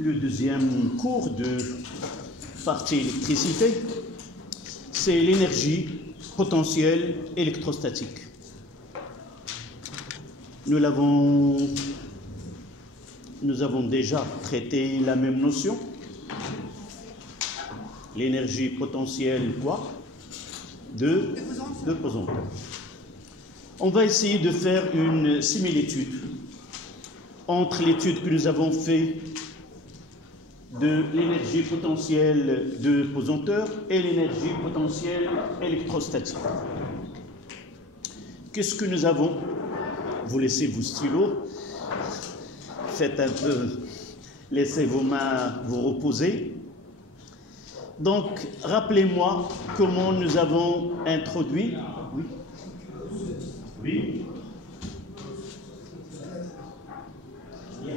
le deuxième cours de partie électricité, c'est l'énergie potentielle électrostatique. Nous avons déjà traité la même notion. L'énergie potentielle quoi? De pesanteur. On va essayer de faire une similitude entre l'étude que nous avons faite de l'énergie potentielle de pesanteur et l'énergie potentielle électrostatique. Qu'est-ce que nous avons? Vous laissez vos stylos, faites un peu, laissez vos mains vous reposer. Donc, rappelez-moi comment nous avons introduit. Oui. Oui. Bien.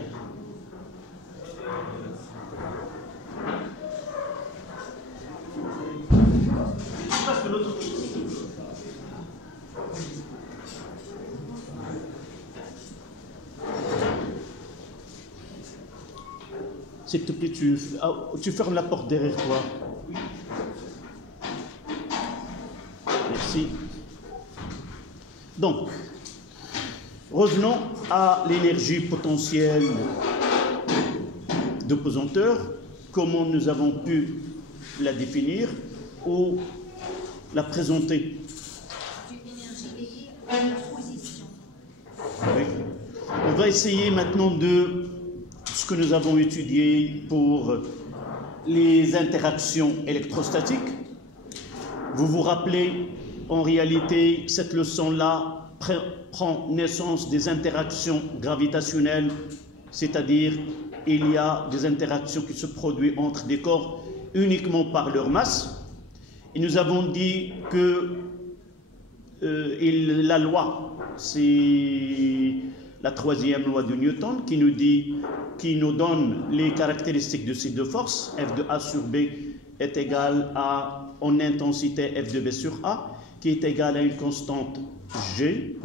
S'il te plaît, tu fermes la porte derrière toi. Merci. Donc, revenons à l'énergie potentielle de pesanteur, comment nous avons pu la définir ou la présenter. Une énergie liée à la position. Oui. On va essayer maintenant de ce que nous avons étudié pour les interactions électrostatiques. Vous vous rappelez, en réalité, cette leçon-là prend naissance des interactions gravitationnelles, c'est-à-dire il y a des interactions qui se produisent entre des corps uniquement par leur masse. Et nous avons dit que la loi, c'est la troisième loi de Newton qui nous donne les caractéristiques de ces deux forces. F de A sur B est égal à, en intensité, F de B sur A, qui est égal à une constante G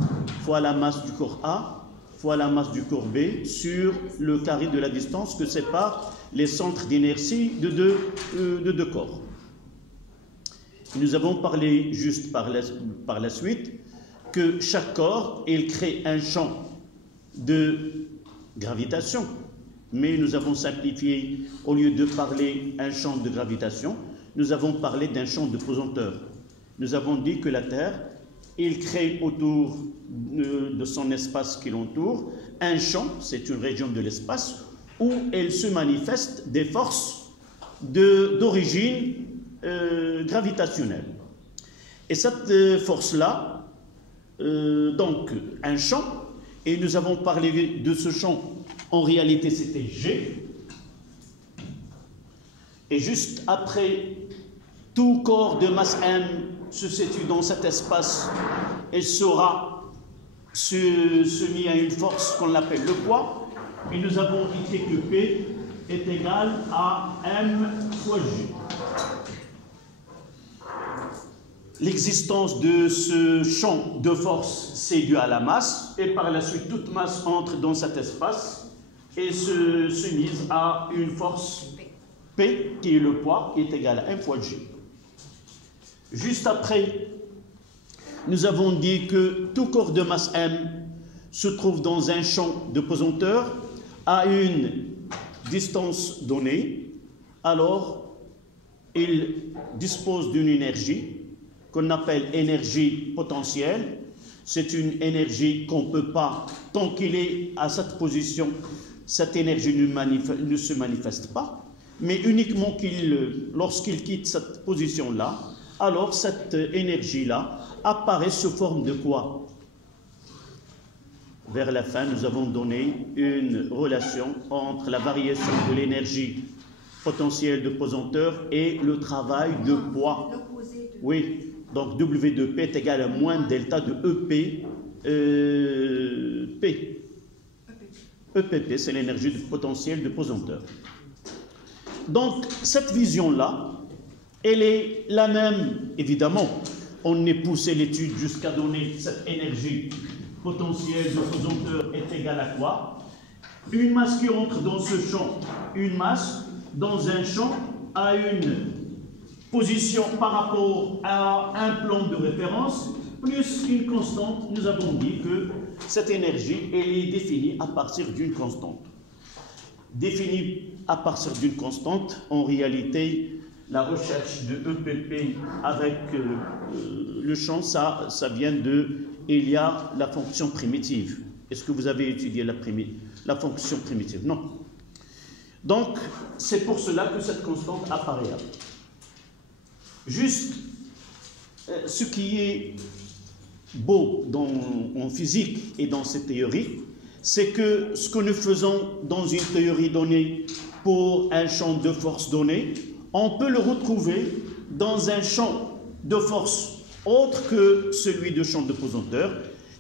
fois la masse du corps A fois la masse du corps B sur le carré de la distance que séparent les centres d'inertie de deux corps. Nous avons parlé juste par la suite que chaque corps, il crée un champ de gravitation, mais nous avons simplifié, au lieu de parler un champ de gravitation, nous avons parlé d'un champ de pesanteur. Nous avons dit que la Terre, il crée autour de son espace qui l'entoure un champ, c'est une région de l'espace, où elle se manifeste des forces d'origine gravitationnelle. Et cette force-là, donc un champ, et nous avons parlé de ce champ, en réalité c'était G, et juste après, tout corps de masse M se situe dans cet espace et sera soumis à une force qu'on appelle le poids, et nous avons dit que P est égal à M fois G. L'existence de ce champ de force, c'est dû à la masse, et par la suite, toute masse entre dans cet espace et se soumise à une force P, qui est le poids, qui est égal à M fois G. Juste après, nous avons dit que tout corps de masse M se trouve dans un champ de pesanteur à une distance donnée, alors il dispose d'une énergie qu'on appelle énergie potentielle. C'est une énergie qu'on ne peut pas, tant qu'il est à cette position, cette énergie ne se manifeste pas, mais uniquement lorsqu'il quitte cette position-là, alors cette énergie-là apparaît sous forme de quoi? Vers la fin, nous avons donné une relation entre la variation de l'énergie potentielle de pesanteur et le travail de poids. Oui. Donc W de P est égal à moins delta de EP P. EPP, c'est l'énergie potentielle de pesanteur. Donc cette vision-là, elle est la même, évidemment. On est poussé l'étude jusqu'à donner cette énergie potentielle de pesanteur est égale à quoi? une masse qui entre dans ce champ, une masse dans un champ à une position par rapport à un plan de référence, plus une constante, nous avons dit que cette énergie, elle est définie à partir d'une constante. Définie à partir d'une constante, en réalité, la recherche de EPP avec le champ, ça vient de, il y a la fonction primitive. Est-ce que vous avez étudié la fonction primitive? Non. Donc, c'est pour cela que cette constante apparaît. Juste, ce qui est beau en physique et dans cette théorie, c'est que ce que nous faisons dans une théorie donnée pour un champ de force donné, on peut le retrouver dans un champ de force autre que celui de champ de pesanteur.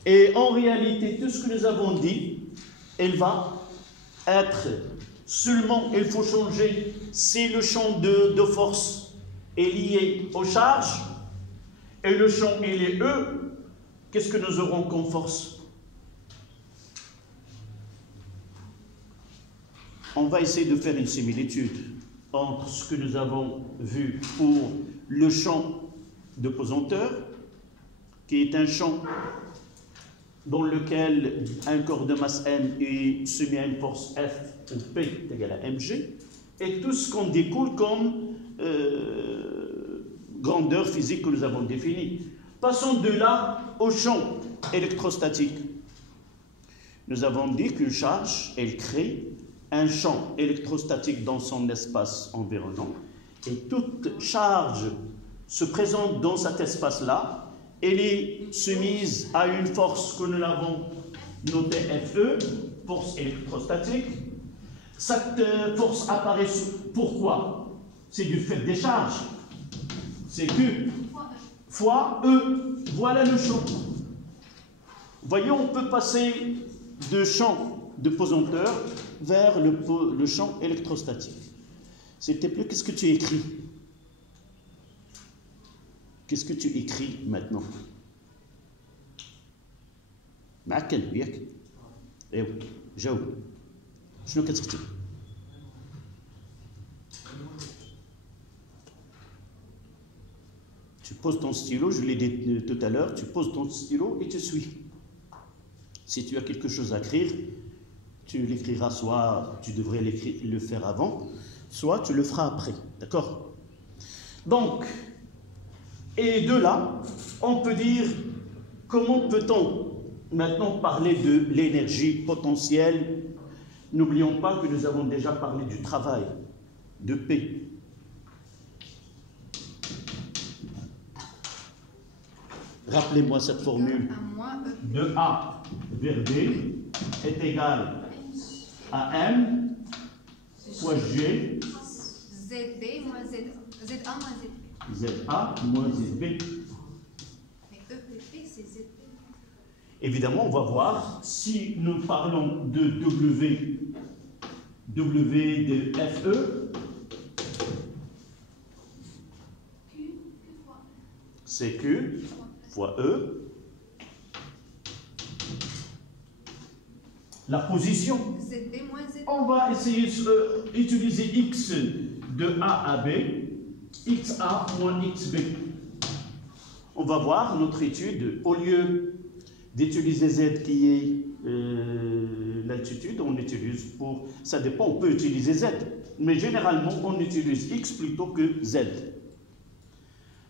Et en réalité, tout ce que nous avons dit, elle va être seulement, il faut changer si le champ de force est lié aux charges et le champ il est E, qu'est-ce que nous aurons comme force? On va essayer de faire une similitude entre ce que nous avons vu pour le champ de pesanteur, qui est un champ dans lequel un corps de masse M est soumis à une force F ou P est égal à mg, et tout ce qu'on découle comme grandeur physique que nous avons définie. Passons de là au champ électrostatique. Nous avons dit qu'une charge, elle crée un champ électrostatique dans son espace environnant, et toute charge se présente dans cet espace-là. Elle est soumise à une force que nous l'avons notée Fe, force électrostatique. Cette force apparaît pourquoi? C'est du fait des charges. C'est Q fois E. Voilà le champ. Voyez, on peut passer de champ de pesanteur vers le champ électrostatique. S'il te plaît, qu'est-ce que tu écris? Qu'est-ce que tu écris maintenant? معك كلب ياك؟ ايوه جاوب. شنو كتكتب؟ Tu poses ton stylo, je l'ai dit tout à l'heure, tu poses ton stylo et tu suis. Si tu as quelque chose à écrire, tu l'écriras, soit tu devrais le faire avant, soit tu le feras après. D'accord? Donc, et de là, on peut dire, comment peut-on maintenant parler de l'énergie potentielle? N'oublions pas que nous avons déjà parlé du travail, de P. Rappelez-moi cette formule. De A vers B est égal à M fois G. ZB moins ZA moins ZB. ZA moins ZB. Mais EPP, c'est ZB. Évidemment, on va voir si nous parlons de W de FE. C'est Q fois E. La position. ZB moins ZB. On va essayer d'utiliser X de A à B. XA moins XB. On va voir notre étude, au lieu d'utiliser Z qui est l'altitude, on utilise pour... Ça dépend, on peut utiliser Z, mais généralement on utilise X plutôt que Z.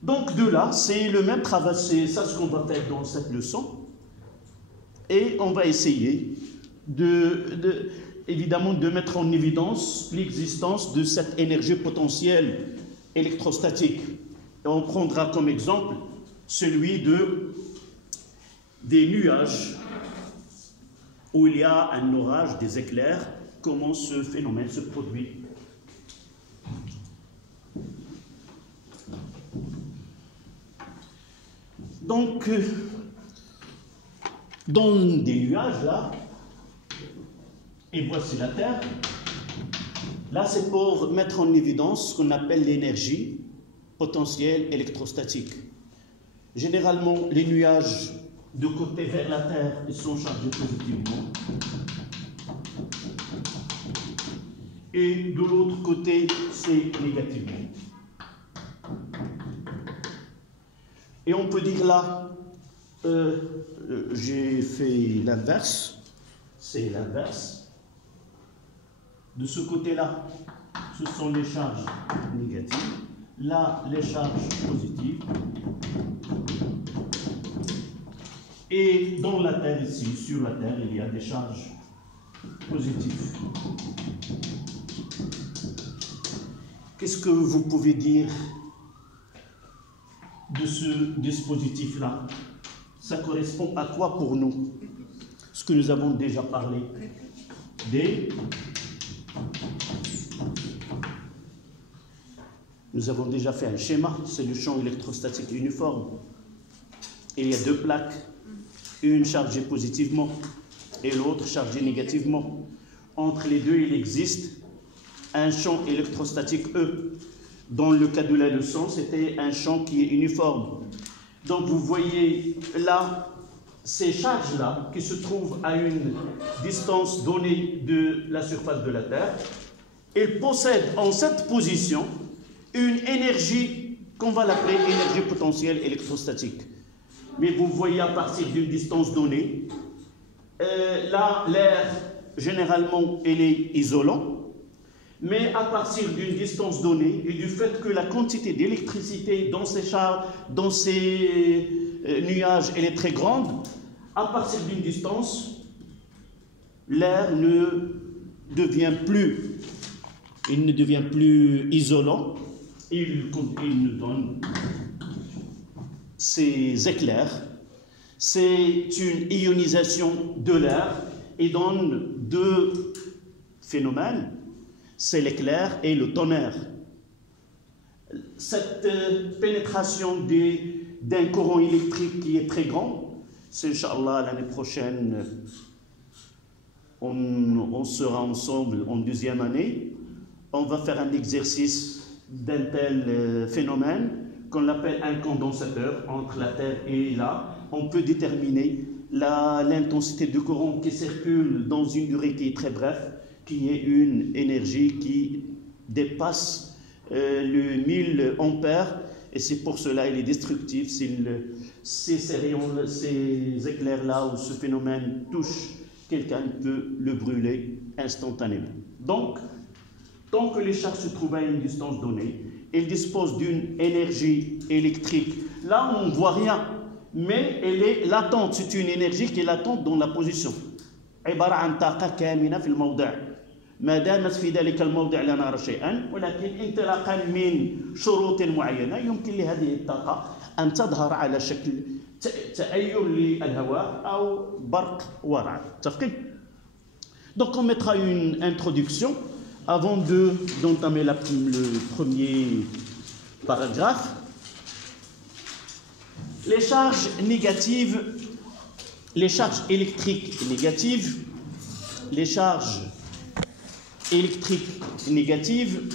Donc de là, c'est le même travail, c'est ça ce qu'on va faire dans cette leçon. Et on va essayer évidemment de mettre en évidence l'existence de cette énergie potentielle électrostatique. Et on prendra comme exemple celui des nuages où il y a un orage, des éclairs, comment ce phénomène se produit. Donc, dans des nuages, là, et voici la Terre, là c'est pour mettre en évidence ce qu'on appelle l'énergie potentielle électrostatique. Généralement, les nuages de côté vers la Terre, ils sont chargés positivement. et de l'autre côté, c'est négativement. Et on peut dire là, j'ai fait l'inverse, c'est l'inverse. De ce côté-là, ce sont les charges négatives, là, les charges positives. Et dans la Terre, ici, sur la Terre, il y a des charges positives. Qu'est-ce que vous pouvez dire de ce dispositif-là? Ça correspond à quoi pour nous? Ce que nous avons déjà parlé. Nous avons déjà fait un schéma, c'est le champ électrostatique uniforme. Il y a deux plaques, une chargée positivement et l'autre chargée négativement. Entre les deux, il existe un champ électrostatique E. Dans le cas de la leçon, c'était un champ qui est uniforme. Donc vous voyez là, ces charges-là qui se trouvent à une distance donnée de la surface de la Terre, elles possèdent en cette position une énergie qu'on va l'appeler énergie potentielle électrostatique. Mais vous voyez à partir d'une distance donnée, là l'air généralement il est isolant, mais à partir d'une distance donnée et du fait que la quantité d'électricité dans ces nuages elle est très grande, à partir d'une distance, l'air ne devient plus isolant, il nous donne ces éclairs. C'est une ionisation de l'air et donne deux phénomènes, c'est l'éclair et le tonnerre. Cette pénétration d'un courant électrique qui est très grand, c'est Inch'Allah l'année prochaine, on sera ensemble en deuxième année, on va faire un exercice d'un tel phénomène qu'on appelle un condensateur entre la Terre et là. On peut déterminer l'intensité du courant qui circule dans une durée qui est très brève, qui est une énergie qui dépasse le 1000 ampères, et c'est pour cela il est destructif. Ces éclairs-là ou ce phénomène touche quelqu'un, peut le brûler instantanément. Donc, tant que les charges se trouvent à une distance donnée, elles disposent d'une énergie électrique. Là, on ne voit rien, mais elle est latente. C'est une énergie qui est latente dans la position. عبارة عن طاقة كامنة في الموضع. ما دامت في ذلك الموضع لا نرى شيئا، ولكن انطلاقا من شروط معينة يمكن لهذه الطاقة أن تظهر على شكل تأير للهواء أو برق ورعد. متفقين؟ Donc on mettra une introduction avant d'entamer le premier paragraphe. Les charges négatives, les charges électriques négatives, les charges électriques négatives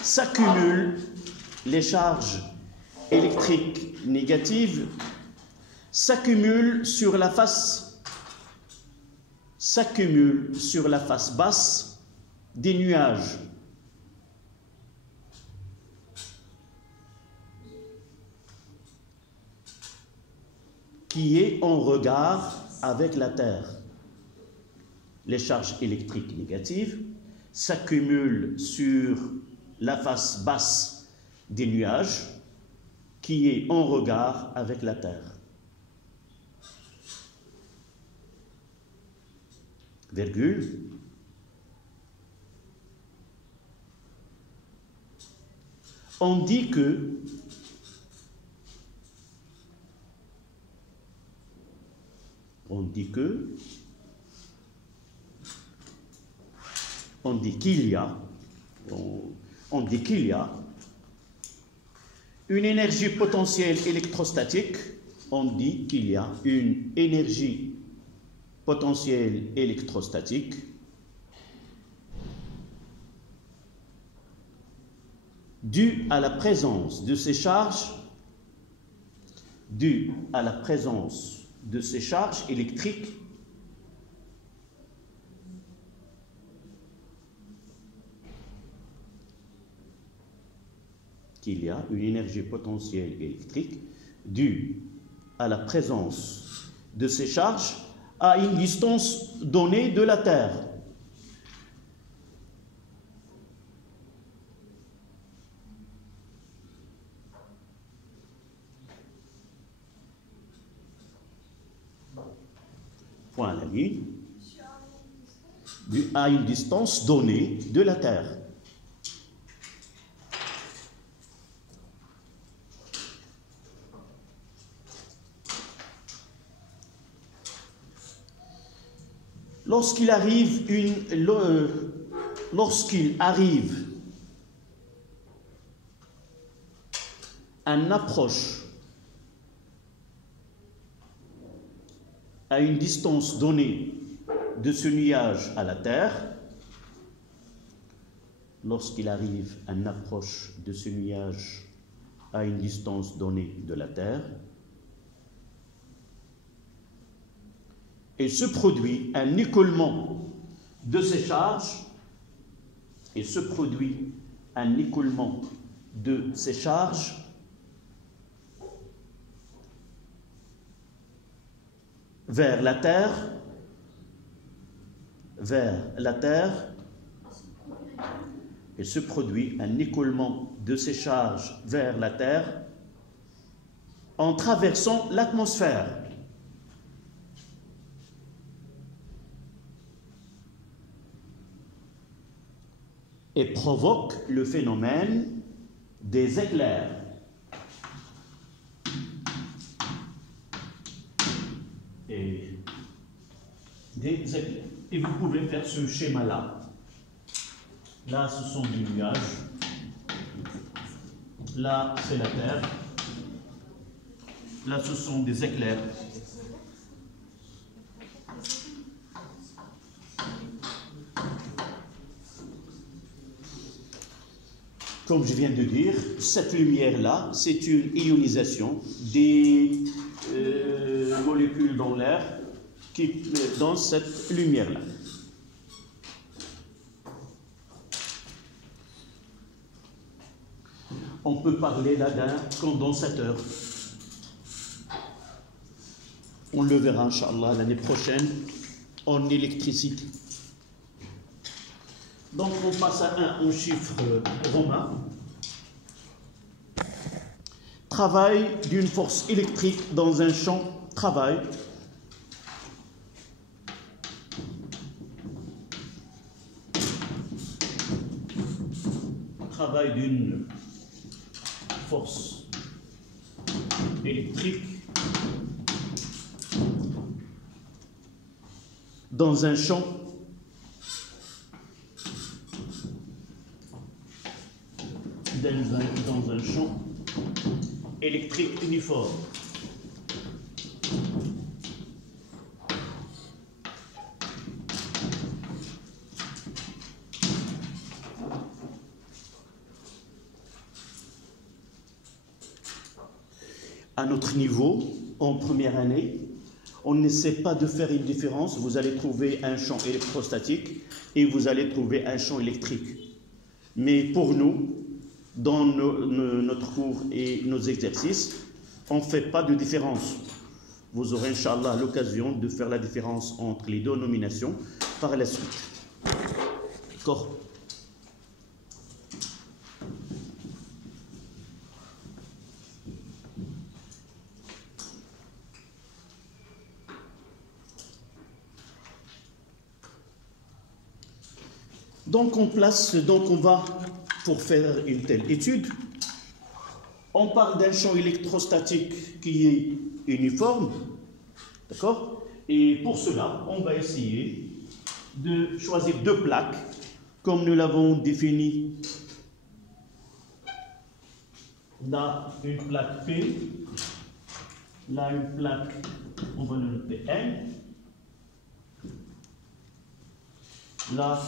s'accumulent, les charges électriques négatives s'accumulent sur la face basse des nuages. Qui est en regard avec la Terre. Les charges électriques négatives s'accumulent sur la face basse des nuages qui est en regard avec la Terre. Virgule. On dit que qu'il y a une énergie potentielle électrostatique. On dit qu'il y a une énergie potentielle électrostatique due à la présence de ces charges, électriques qu'il y a une énergie potentielle électrique due à la présence de ces charges à une distance donnée de la Terre. Point à la ligne, à une distance donnée de la Terre. Lorsqu'il arrive une approche à une distance donnée de ce nuage à la Terre, lorsqu'il arrive une approche de ce nuage à une distance donnée de la Terre, et se produit un écoulement de ces charges, vers la Terre, et se produit un écoulement de ces charges vers la Terre en traversant l'atmosphère. Et provoque le phénomène des éclairs. Et vous pouvez faire ce schéma-là. Là, ce sont des nuages. Là, c'est la Terre. Là, ce sont des éclairs. Comme je viens de dire, cette lumière-là, c'est une ionisation des molécules dans l'air qui dans cette lumière-là. On peut parler là d'un condensateur. On le verra, Inch'Allah, l'année prochaine en électricité. Donc on passe à 1 en chiffre romain. Travail d'une force électrique dans un champ. Travail d'une force électrique dans un champ électrique uniforme. À notre niveau, en première année, on n'essaie pas de faire une différence. Vous allez trouver un champ électrostatique et vous allez trouver un champ électrique. Mais pour nous, dans notre cours et nos exercices, on ne fait pas de différence. Vous aurez, Inch'Allah, l'occasion de faire la différence entre les deux nominations par la suite. D'accord ? Donc on va, pour faire une telle étude, on parle d'un champ électrostatique qui est uniforme, d'accord? Et pour cela, on va essayer de choisir 2 plaques, comme nous l'avons défini. Là, une plaque P, là, une plaque, on va le noter N, là,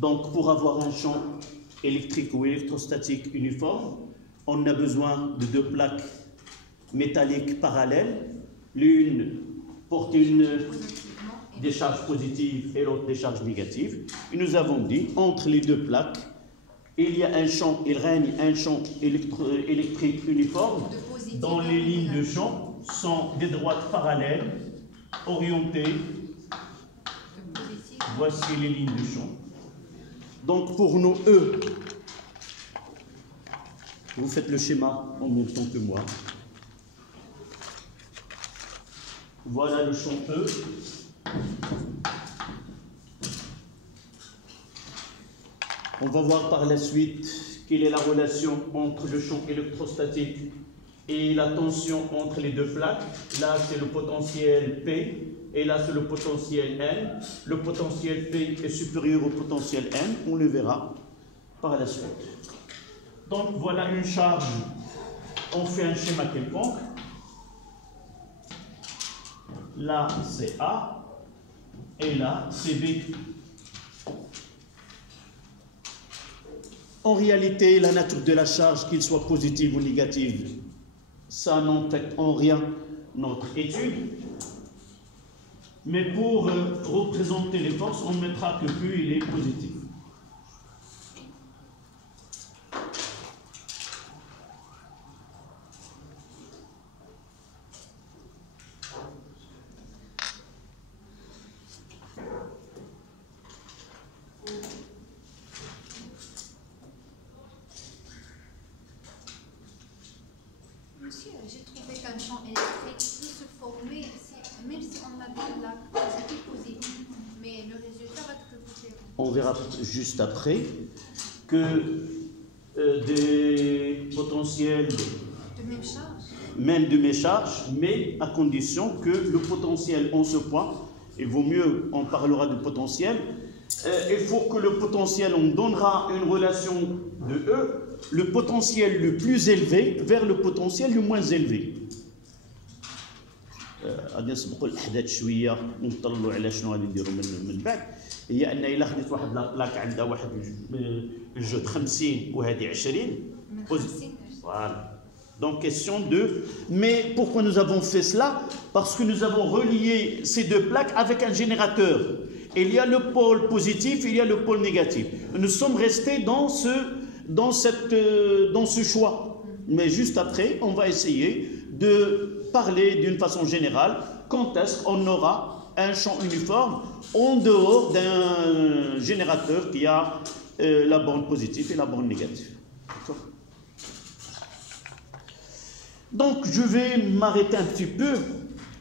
donc, pour avoir un champ électrique ou électrostatique uniforme, on a besoin de 2 plaques métalliques parallèles L'une porte des charges positives et l'autre des charges négatives. Et nous avons dit, entre les deux plaques, il règne un champ électrique uniforme dont les lignes de champ sont des droites parallèles, orientées. Voici les lignes de champ. Donc pour nous, E, vous faites le schéma en même temps que moi. Voilà le champ E. On va voir par la suite quelle est la relation entre le champ électrostatique et la tension entre les deux plaques. Là, c'est le potentiel P et là, c'est le potentiel N. Le potentiel P est supérieur au potentiel N. On le verra par la suite. Donc, voilà une charge. On fait un schéma quelconque. Là, c'est A et là, c'est B. En réalité, la nature de la charge, qu'il soit positive ou négative, ça n'affecte en rien notre étude. Mais pour représenter les forces, on mettra que Q il est positif. Monsieur, j'ai trouvé qu'un champ électrique peut se former même si on a des plaques positives, mais le résultat va être différent. On verra juste après que des potentiels De même charge. Même de mes charges, mais à condition que le potentiel en ce point, il vaut mieux, on parlera de potentiel, il faut que le potentiel, on donnera une relation de E, le potentiel le plus élevé vers le potentiel le moins élevé. غادي نسبقوا الاحداث شويه ونطلعوا على شنو غادي نديروا من بعد. هي ان الا خديت واحد لاك عندها واحد الجهد 50 وهذه 20 voilà. Donc question de, mais pourquoi nous avons fait cela? Parce que nous avons relié ces deux plaques avec un générateur. Il y a le pôle positif, il y a le pôle négatif. Nous sommes restés dans ce choix. Mais juste après, on va essayer de parler d'une façon générale quand est-ce qu'on aura un champ uniforme en dehors d'un générateur qui a la borne positive et la borne négative. D'accord? Donc, je vais m'arrêter un petit peu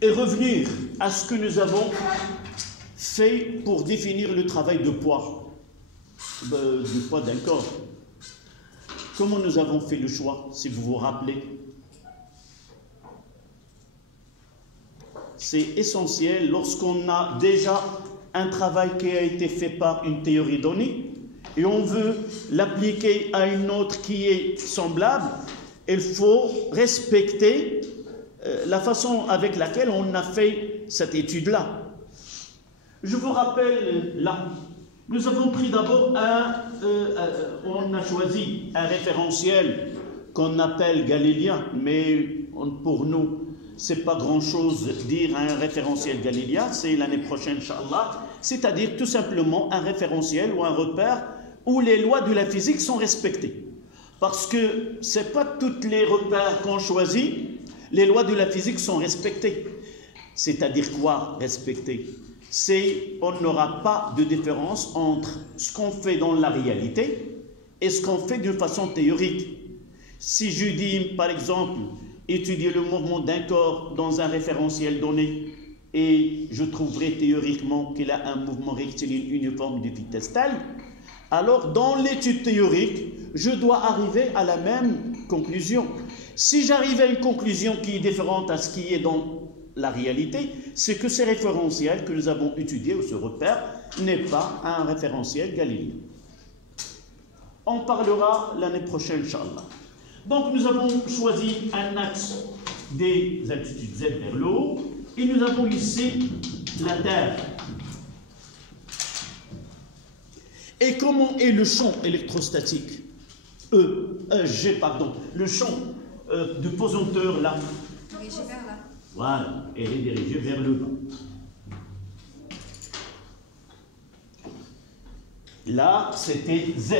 et revenir à ce que nous avons fait pour définir le travail de poids, du poids d'un corps. Comment nous avons fait le choix, si vous vous rappelez? C'est essentiel lorsqu'on a déjà un travail qui a été fait par une théorie donnée et on veut l'appliquer à une autre qui est semblable. Il faut respecter la façon avec laquelle on a fait cette étude-là. Je vous rappelle là, nous avons pris d'abord on a choisi un référentiel qu'on appelle galiléen, mais pour nous, c'est pas grand-chose dire un référentiel galiléen, c'est l'année prochaine, Inch'Allah, c'est-à-dire tout simplement un référentiel ou un repère où les lois de la physique sont respectées. Parce que ce n'est pas tous les repères qu'on choisit, les lois de la physique sont respectées. C'est-à-dire quoi, respecter? C'est on n'aura pas de différence entre ce qu'on fait dans la réalité et ce qu'on fait d'une façon théorique. Si je dis, par exemple, étudier le mouvement d'un corps dans un référentiel donné et je trouverai théoriquement qu'il a un mouvement rectiligne uniforme de vitesse telle, alors dans l'étude théorique, je dois arriver à la même conclusion. Si j'arrive à une conclusion qui est différente à ce qui est dans la réalité, c'est que ce référentiel que nous avons étudié, ou ce repère, n'est pas un référentiel galiléen. On parlera l'année prochaine, Inch'Allah. Donc nous avons choisi un axe des altitudes Z vers le haut, et nous avons ici la Terre. Et comment est le champ électrostatique? Le champ de pesanteur là. Voilà, elle est dirigée vers le bas. Là, c'était Z.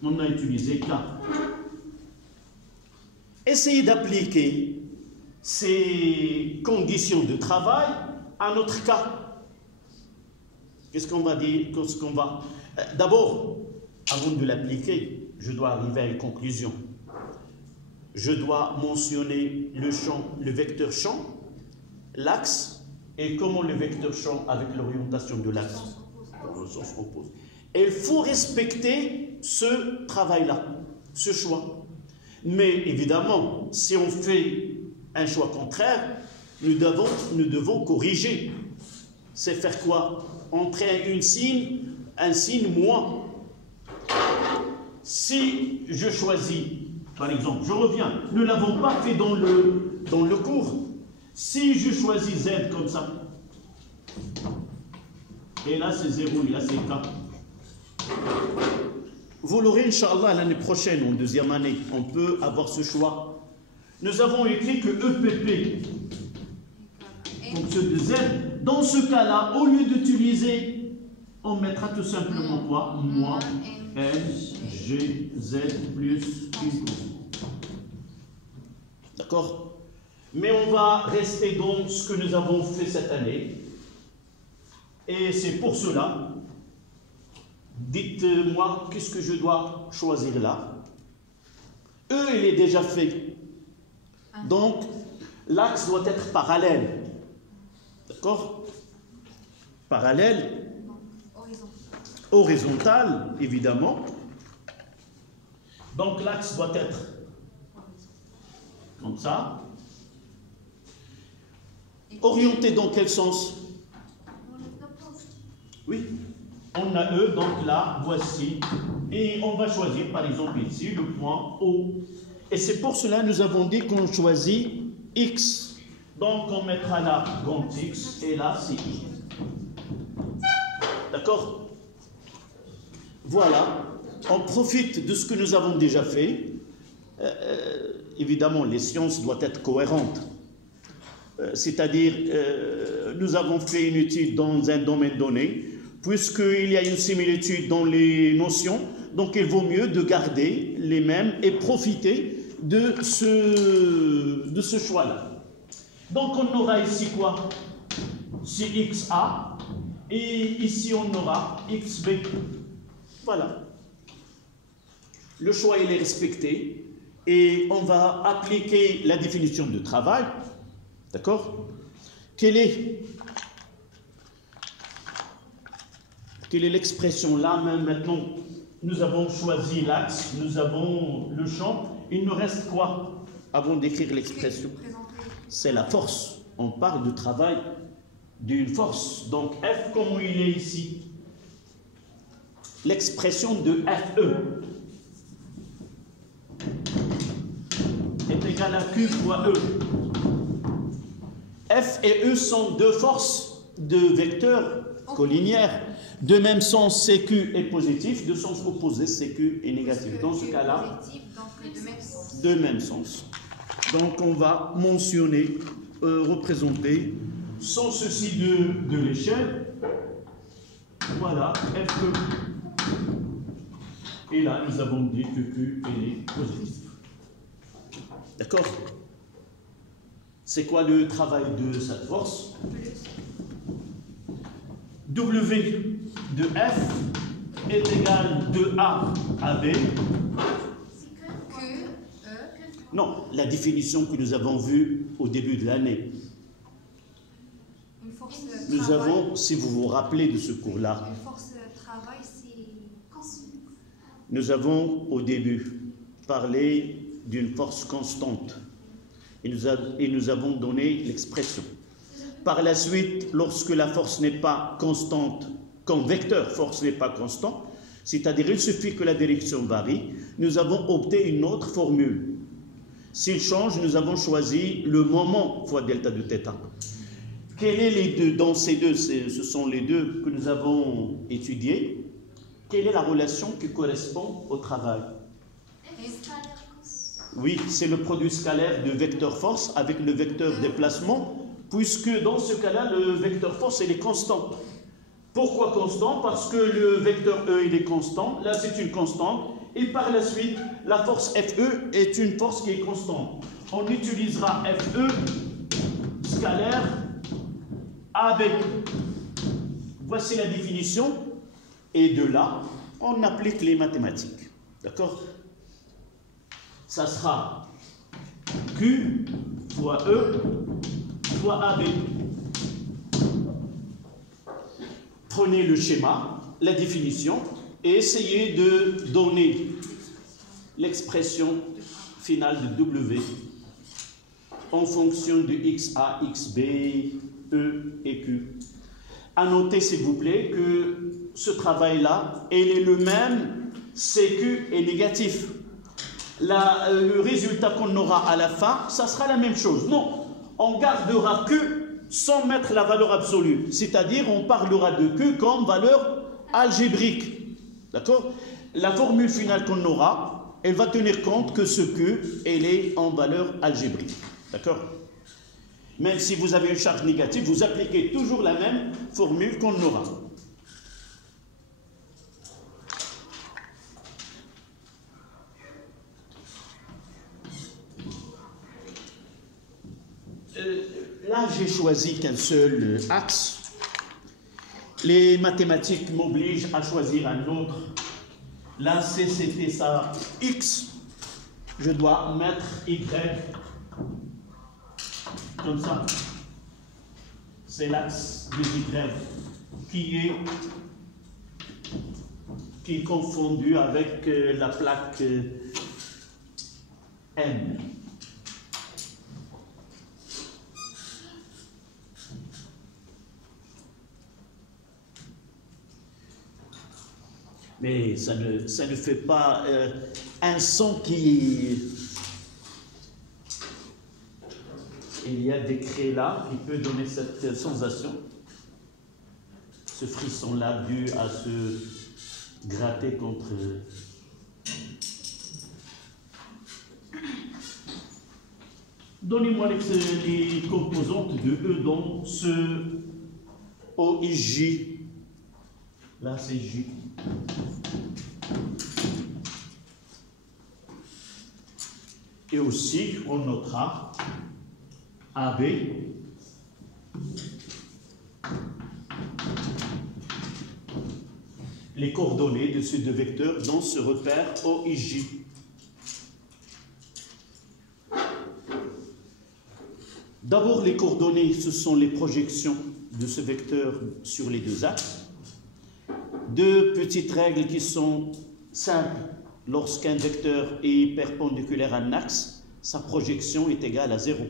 On a utilisé K. Essayez d'appliquer ces conditions de travail à notre cas. Qu'est-ce qu'on va dire? D'abord, avant de l'appliquer, je dois arriver à une conclusion. Je dois mentionner le champ, le vecteur champ, l'axe, et comment le vecteur champ avec l'orientation de l'axe dans le sens opposé. Et il faut respecter ce travail-là, ce choix. Mais évidemment, si on fait un choix contraire, nous devons corriger. C'est faire quoi? Entrer un signe moins. Si je choisis, par exemple, je reviens, nous ne l'avons pas fait dans le cours. Si je choisis Z comme ça, et là c'est 0, et là c'est K, vous l'aurez, Inch'Allah, l'année prochaine, en deuxième année, on peut avoir ce choix. Nous avons écrit que EPP, fonction de Z, dans ce cas-là, au lieu d'utiliser, on mettra tout simplement quoi? Moins M, G, Z plus Q. D'accord? Mais on va rester dans ce que nous avons fait cette année. Et c'est pour cela, dites-moi, qu'est-ce que je dois choisir là? E, il est déjà fait. Donc, l'axe doit être parallèle. D'accord? Parallèle. Horizontal, évidemment. Donc, l'axe doit être comme ça. Orienté dans quel sens? Oui, on a E, donc là, voici. Et on va choisir, par exemple, ici, le point O. Et c'est pour cela que nous avons dit qu'on choisit X. Donc, on mettra là grand X, et là, c'est Y. D'accord? Voilà. On profite de ce que nous avons déjà fait. Évidemment, les sciences doivent être cohérentes. C'est-à-dire, nous avons fait une étude dans un domaine donné, puisqu'il y a une similitude dans les notions, donc il vaut mieux de garder les mêmes et profiter de ce choix-là. Donc on aura ici quoi? C'est XA, et ici on aura XB. Voilà. Le choix, il est respecté, et on va appliquer la définition de travail. D'accord? Quelle est l'expression là même maintenant? Nous avons choisi l'axe, nous avons le champ. Il nous reste quoi avant d'écrire l'expression? C'est la force. On parle de travail d'une force. Donc F, comment il est ici? L'expression de FE est égale à Q fois E. F et E sont deux forces de vecteurs collinéaires. De même sens, CQ est positif, de sens opposé, CQ est négatif. Dans ce cas-là, de même sens. Donc on va mentionner, représenter, sans ceci de l'échelle. Voilà, FE. Et là, nous avons dit que Q est positif. D'accord? C'est quoi le travail de cette force? W de F est égal de A à B. Non, la définition que nous avons vue au début de l'année. Nous avons, si vous vous rappelez de ce cours-là, nous avons au début parlé d'une force constante. Et nous avons donné l'expression. Par la suite, lorsque la force n'est pas constante, quand vecteur force n'est pas constant, c'est-à-dire il suffit que la direction varie, nous avons opté une autre formule. S'il change, nous avons choisi le moment fois delta de θ. Quel est les deux? Dans ces deux, ce sont les deux que nous avons étudiés. Quelle est la relation qui correspond au travail? Oui, c'est le produit scalaire de vecteur force avec le vecteur déplacement, puisque dans ce cas-là, le vecteur force, il est constant. Pourquoi constant? Parce que le vecteur E, il est constant. Là, c'est une constante. Et par la suite, la force FE est une force qui est constante. On utilisera FE scalaire AB. Voici la définition. Et de là, on applique les mathématiques. D'accord? Ça sera Q fois E fois AB. Prenez le schéma, la définition, et essayez de donner l'expression finale de W en fonction de XA, XB, E et Q. À noter, s'il vous plaît, que ce travail-là, il est le même, CQ est négatif. Le résultat qu'on aura à la fin, ça sera la même chose. Non, on gardera Q sans mettre la valeur absolue. C'est-à-dire, on parlera de Q comme valeur algébrique. D'accord? La formule finale qu'on aura, elle va tenir compte que ce Q, elle est en valeur algébrique. D'accord? Même si vous avez une charge négative, vous appliquez toujours la même formule qu'on aura. Là, j'ai choisi qu'un seul axe. Les mathématiques m'obligent à choisir un autre. Là, c'était ça X. Je dois mettre Y. Comme ça. C'est l'axe de Y qui est confondu avec la plaque M. Mais ça ne fait pas un son qui... Il y a des craies là qui peut donner cette sensation, ce frisson-là dû à se gratter contre... Donnez-moi les composantes de E dans ce OIJ. Là, c'est J. Et aussi, on notera AB les coordonnées de ces deux vecteurs dans ce repère OIJ. D'abord, les coordonnées, ce sont les projections de ce vecteur sur les deux axes. Deux petites règles qui sont simples. Lorsqu'un vecteur est perpendiculaire à un axe, sa projection est égale à 0.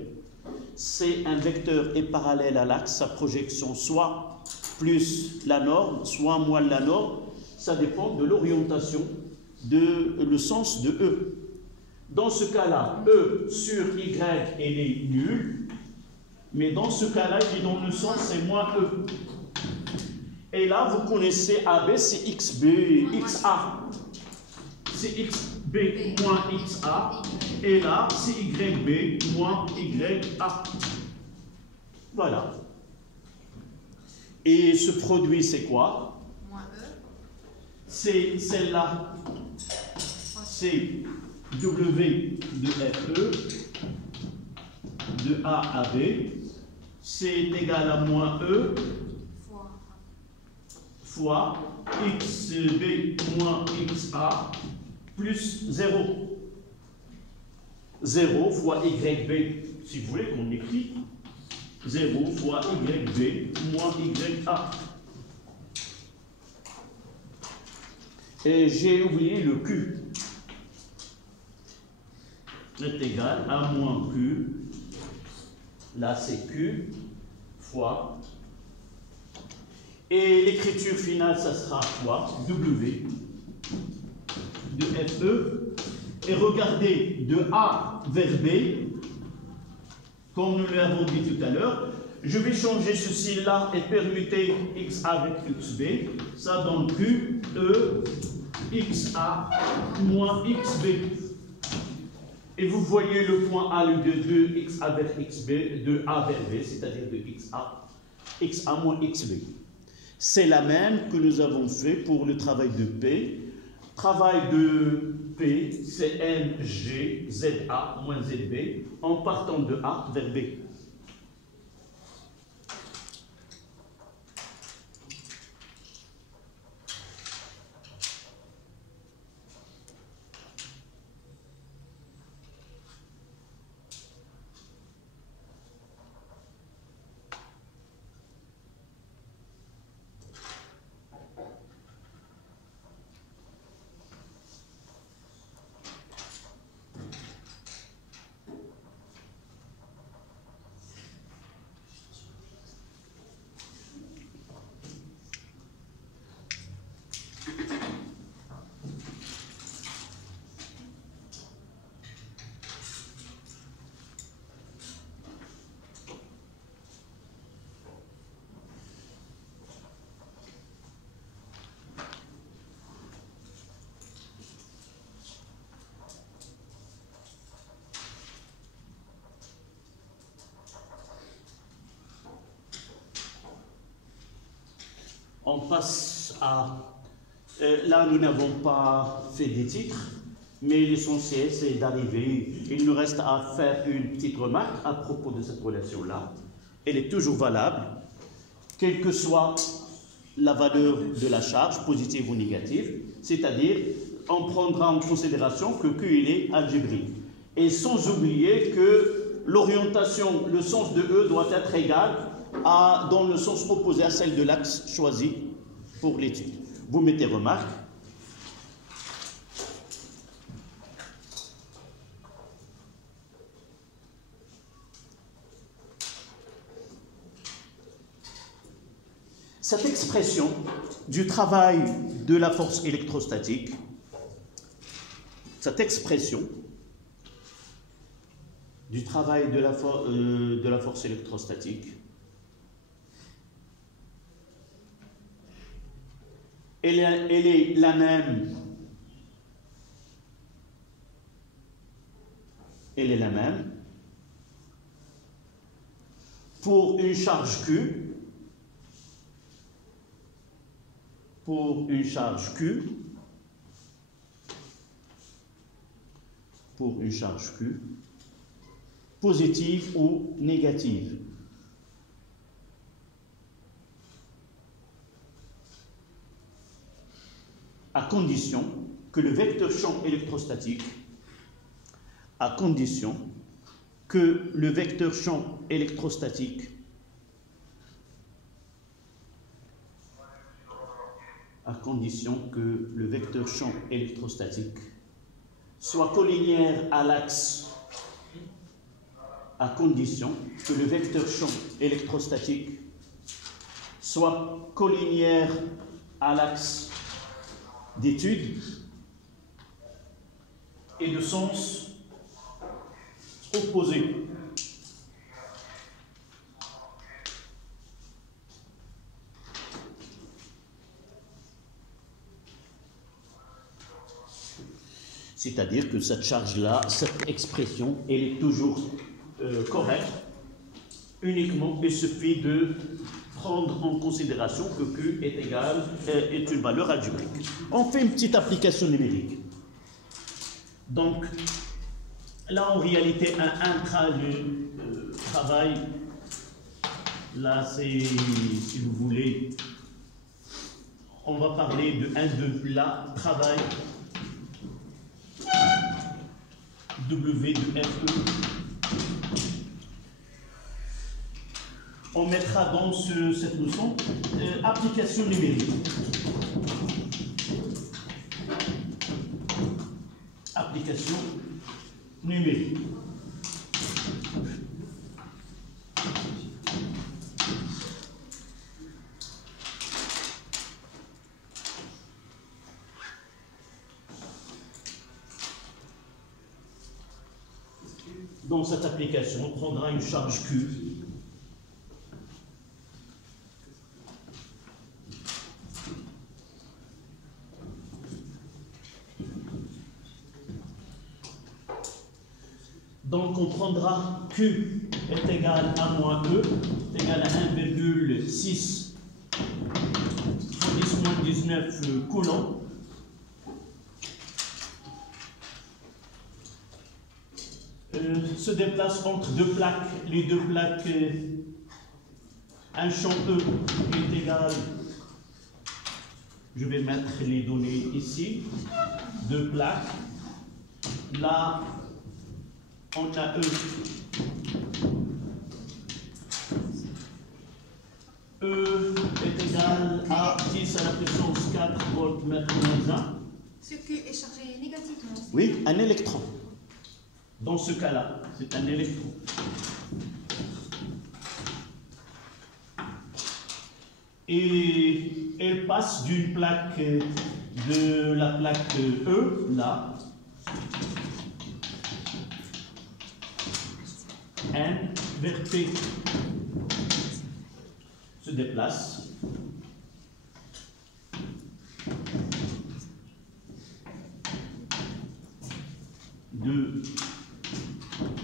Si un vecteur est parallèle à l'axe, sa projection soit plus la norme, soit moins la norme, ça dépend de l'orientation, le sens de E. Dans ce cas-là, E sur Y, elle est nulle, mais dans ce cas-là, il est dans le sens, c'est moins E. Et là, vous connaissez AB, c'est XB, XA. C'est XB moins XA. Et là, c'est YB moins YA. Voilà. Et ce produit, c'est quoi? Moins E. C'est celle-là. C'est W de FE de A à B. C'est égal à moins E fois XB moins XA plus 0. 0 fois YB, si vous voulez qu'on écrit, 0 fois YB moins YA. Et j'ai oublié le Q. Est égal à moins Q. Là, c'est Q fois. Et l'écriture finale, ça sera quoi? W de FE. Et regardez, de A vers B, comme nous l'avons dit tout à l'heure, je vais changer ceci-là et permuter X avec XB. Ça donne Q, E, XA moins XB. Et vous voyez le point A, le 2, XA vers XB, de A vers B, c'est-à-dire de XA moins XB. C'est la même que nous avons fait pour le travail de P. Travail de P, c'est MG, ZA moins ZB, en partant de A vers B. On passe à... là, nous n'avons pas fait des titres, mais l'essentiel, c'est d'arriver. Il nous reste à faire une petite remarque à propos de cette relation-là. Elle est toujours valable, quelle que soit la valeur de la charge, positive ou négative, c'est-à-dire, on prendra en considération que Q, il est algébrique. Et sans oublier que l'orientation, le sens de E doit être égal dans le sens opposé à celle de l'axe choisi pour l'étude. Vous mettez remarque. Cette expression du travail de la force électrostatique, cette expression du travail de la force électrostatique, elle est la même. Elle est la même pour une charge Q, pour une charge Q, positive ou négative. À condition que le vecteur champ électrostatique, à condition que le vecteur champ électrostatique soit collinéaire à l'axe, à condition que le vecteur champ électrostatique soit collinéaire à l'axe d'étude et de sens opposé. C'est-à-dire que cette charge-là, cette expression, elle est toujours correcte. Uniquement, il suffit de prendre en considération que Q est une valeur algébrique. On fait une petite application numérique. Donc, là, en réalité, un travail, là, c'est, si vous voulez, on va parler de là, travail W de FE. On mettra dans cette notion application numérique. Application numérique. Dans cette application, on prendra une charge Q. Donc on prendra Q est égal à moins E, est égal à 1,6 fois 10 moins 19 coulombs. Se déplace entre deux plaques. Les deux plaques, un champ E est égal, je vais mettre les données ici, deux plaques. Là, on a E. E est égal à 10 à la puissance 4 voltmètre moins 1. Ce Q est chargé négativement. Oui, un électron. Dans ce cas-là, c'est un électron. Et elle passe d'une plaque de la plaque E, là, N vers P, se déplace. De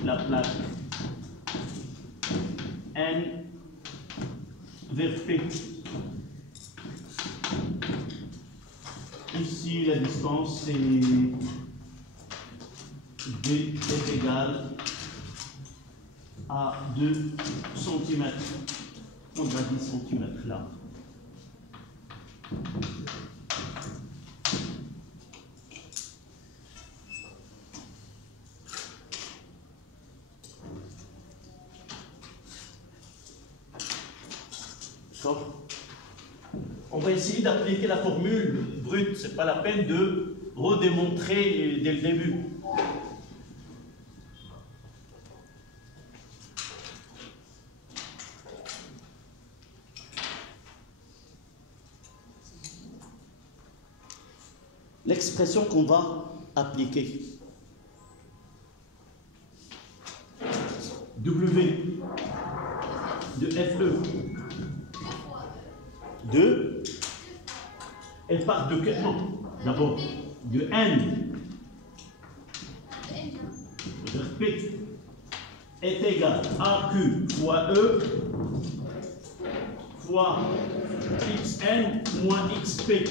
la plaque N vers P. Ici, la distance c'est D est égal à 2 cm. On va 10 cm là. On va essayer d'appliquer la formule brute. Ce n'est pas la peine de redémontrer dès le début. L'expression qu'on va appliquer. W de FE. De, elle part de quel nom? D'abord, de N vers P est égal à Q fois E fois XN moins XP.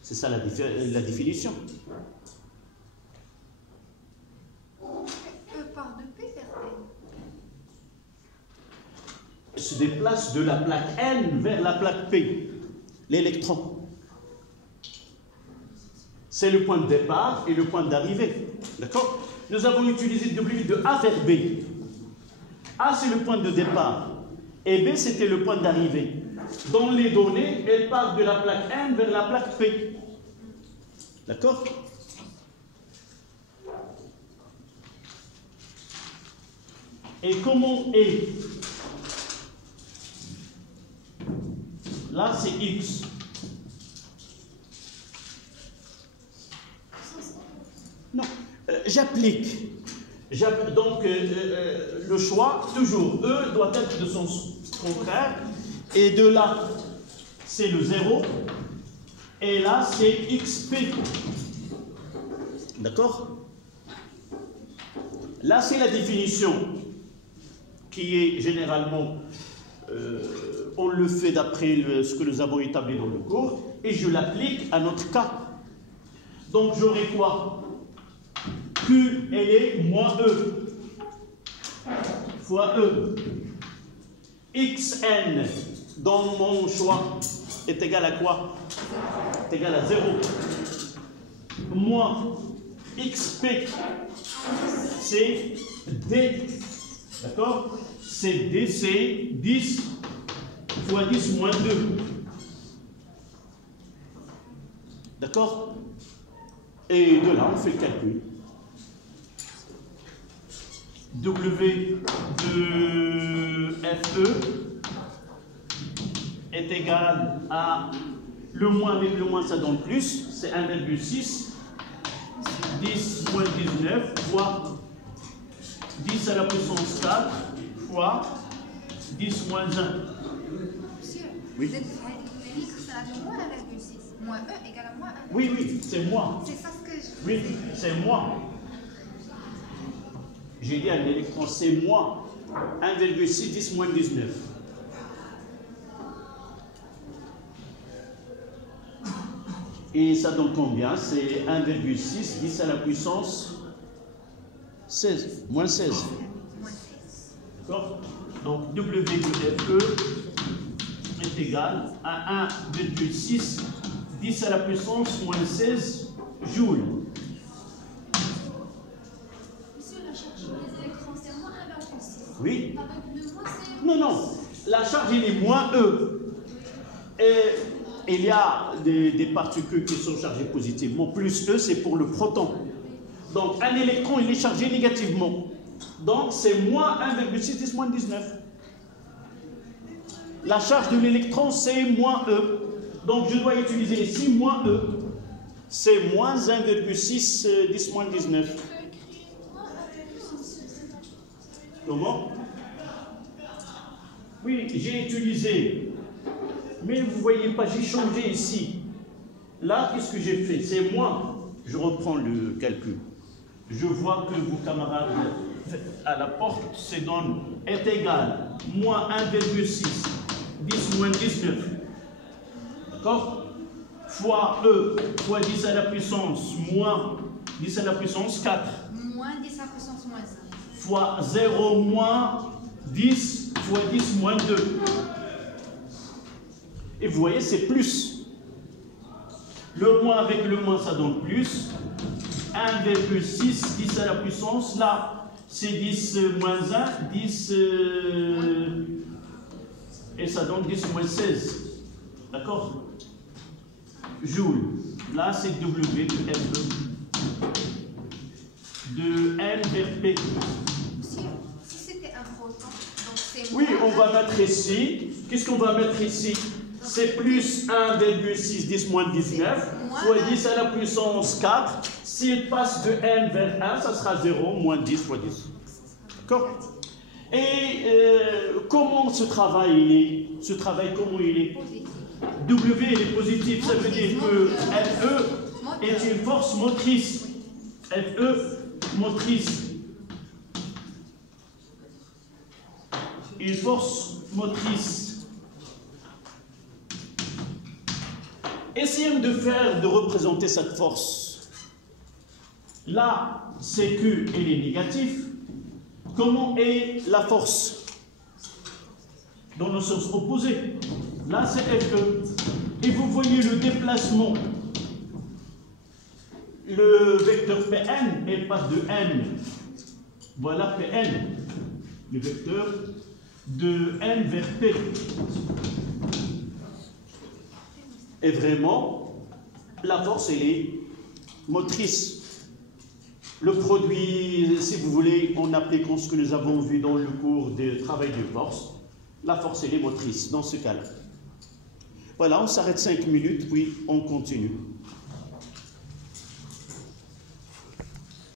C'est ça la définition. E part de P vers N. Se déplace de la plaque N vers la plaque P, l'électron. C'est le point de départ et le point d'arrivée. D'accord? Nous avons utilisé W de A vers B. A, c'est le point de départ. Et B, c'était le point d'arrivée. Dans les données, elle part de la plaque N vers la plaque P. D'accord? Et comment est? Là, c'est X. Non, j'applique. Donc, le choix, toujours, E doit être de son contraire. Et de là, c'est le 0. Et là, c'est XP. D'accord? Là, c'est la définition qui est généralement... on le fait d'après ce que nous avons établi dans le cours, et je l'applique à notre cas. Donc j'aurai quoi? Q, elle est moins E, fois E. Xn, dans mon choix, est égal à quoi? Est égal à 0. Moins XP, c'est D. D'accord? C'est D, c'est 10 fois 10 moins 2. D'accord? Et de là, on fait le calcul. W de FE est égal à le moins avec le moins, ça donne plus, c'est 1,6. 10 moins 19 fois 10 à la puissance 4 fois 10 moins 1. Monsieur, oui. X c'est moins 1,6. Moins E égale à moins 1. Oui, oui, c'est moi. C'est ça ce que je Oui, c'est moi. J'ai dit un électron, c'est moi. 1,6 10 moins 19. Et ça donne combien? C'est 1,6 10 à la puissance 16, moins 16. D'accord? Donc W de FE est égal à 1,6 10 à la puissance moins 16 joules. Monsieur, la charge des électrons, c'est moins 1,6. Oui. Avec le moins, c'est... Non, non. La charge, il est moins E. Et il y a des particules qui sont chargées positivement. Plus E, c'est pour le proton. Donc, un électron, il est chargé négativement. Donc, c'est moins 1,6 10 moins 19. La charge de l'électron, c'est moins E. Donc, je dois utiliser ici moins E. C'est moins 1,6 10 moins 19. Comment? Oui, j'ai utilisé. Mais vous ne voyez pas, j'ai changé ici. Là, qu'est-ce que j'ai fait? C'est moins. Je reprends le calcul. Je vois que vos camarades à la porte se donnent est égal moins 1,6 10 moins 19. D'accord? Fois E fois 10 à la puissance moins 10 à la puissance 4. Moins 10 à la puissance moins 5. Fois 0 moins 10 fois 10 moins 2. Et vous voyez, c'est plus. Le moins avec le moins, ça donne plus. 1,6, 10 à la puissance. Là, c'est 10 moins 1, 10... et ça donne 10 moins 16. D'accord? Joule. Là, c'est W de FE. De N vers P. Si c'était un proton, donc c'est Oui, moins on va mettre ici. Qu'est-ce qu'on va mettre ici? C'est plus 1,6 10 moins 19 fois 10 à la puissance 4. S'il passe de n vers 1, ça sera 0 moins 10 fois 10. D'accord? Et comment ce travail il est? Ce travail, comment il est? positif. W il est positif, ça veut dire que FE est une force motrice. FE motrice. Une force motrice. Essayons de représenter cette force. Là, c'est Q, elle est négative. Comment est la force? Dans le sens opposé. Là, c'est FE. Et vous voyez le déplacement. Le vecteur Pn, elle passe de N. Voilà Pn. Le vecteur de N vers P. Et vraiment, la force, elle est motrice. Le produit, si vous voulez, en appliquant ce que nous avons vu dans le cours de travail de force, la force, elle est motrice dans ce cas-là. Voilà, on s'arrête 5 minutes, puis on continue.